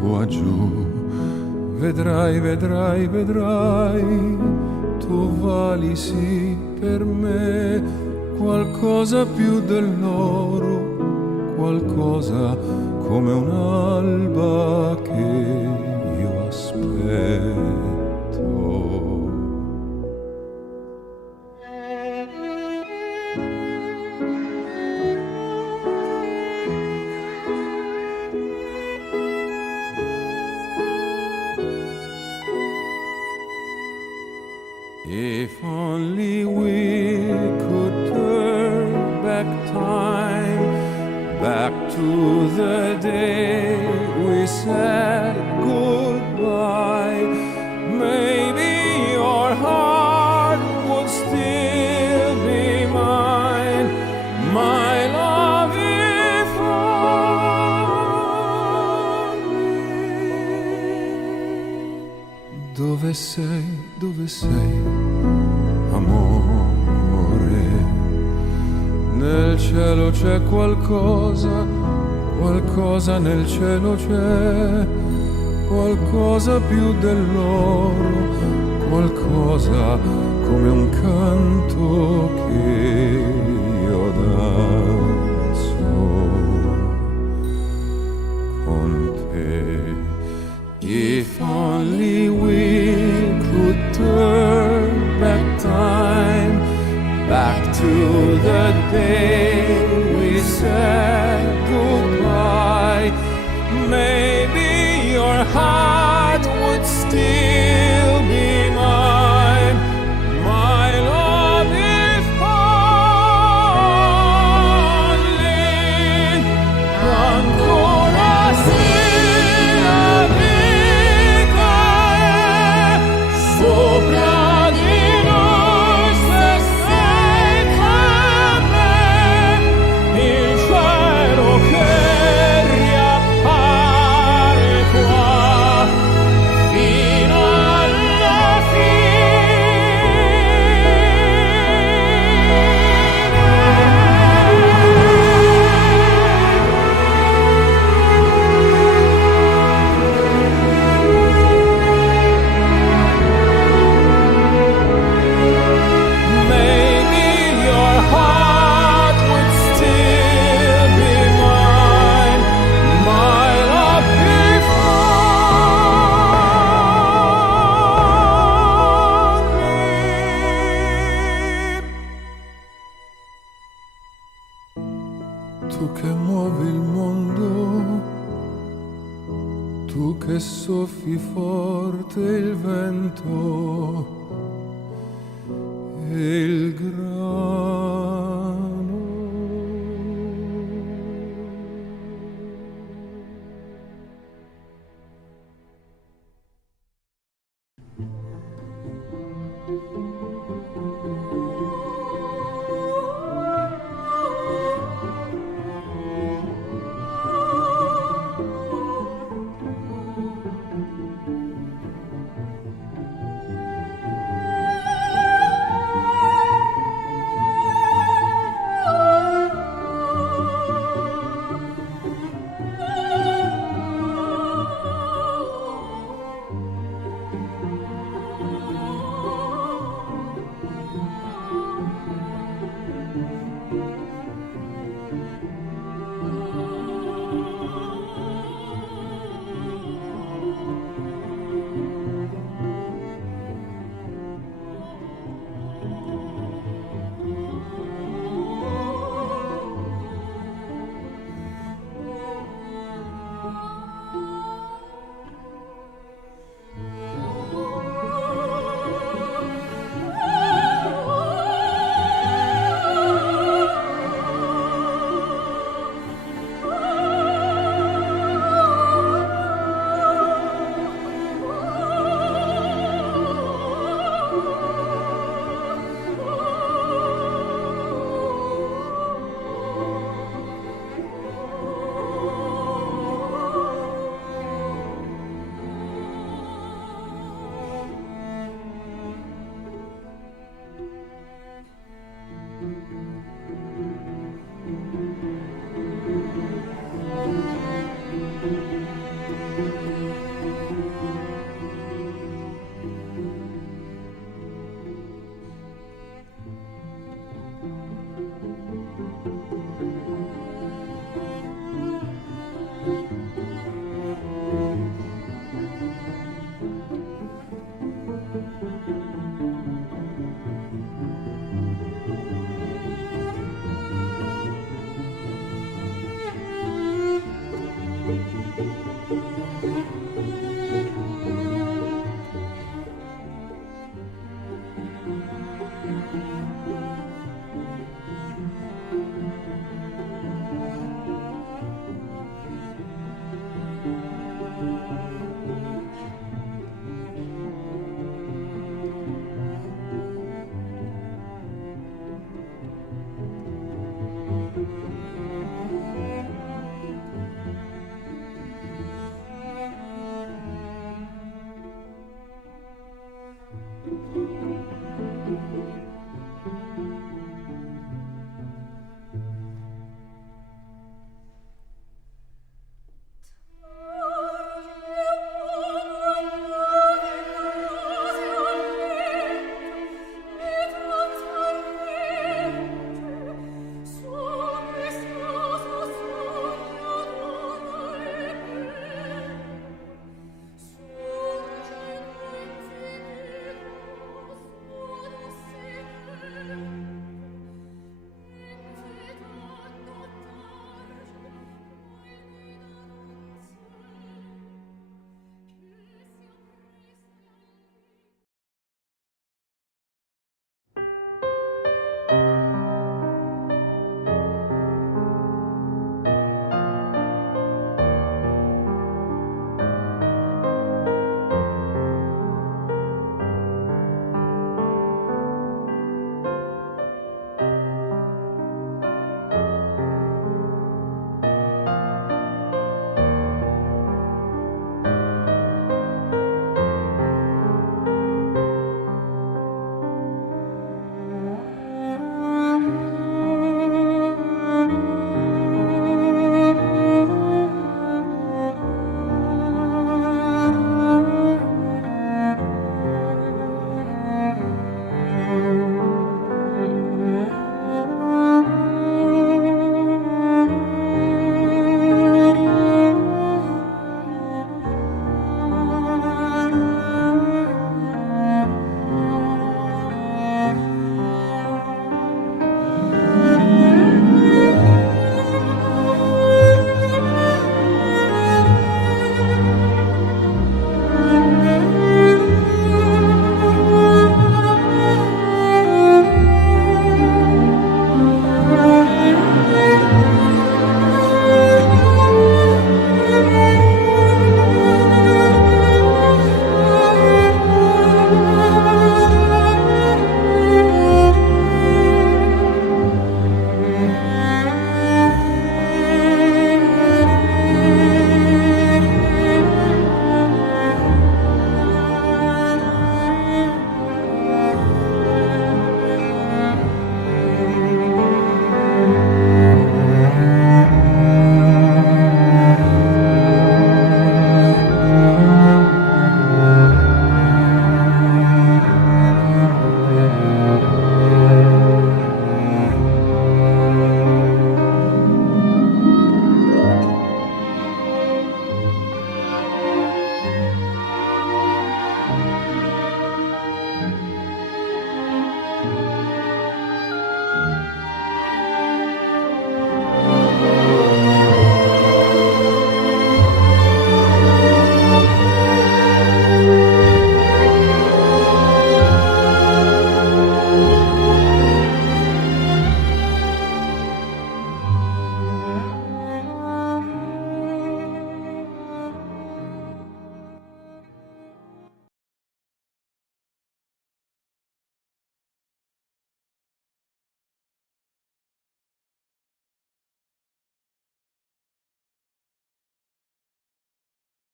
qua giù, vedrai, vedrai, vedrai, tu vali sì per me qualcosa più dell'oro, qualcosa come un'alba che io aspetto. If only we could turn back time, back to the day we said goodbye, maybe your heart would still be mine, my love, if only. Dove sei? Dove sei, amore? Nel cielo c'è qualcosa, qualcosa nel cielo c'è, qualcosa più dell'oro, qualcosa come un canto che io danzo con te. If only we could turn back time, back to the day we said goodbye, maybe your heart would still be mine, my love, if only ancora sì la vita è sopra di noi, se sei con me, il cielo che riappare qua fino alla fine. Maybe your heart would still be mine, my love, if only. Tu che muovi il mondo, tu che soffi forte il vento e il grano.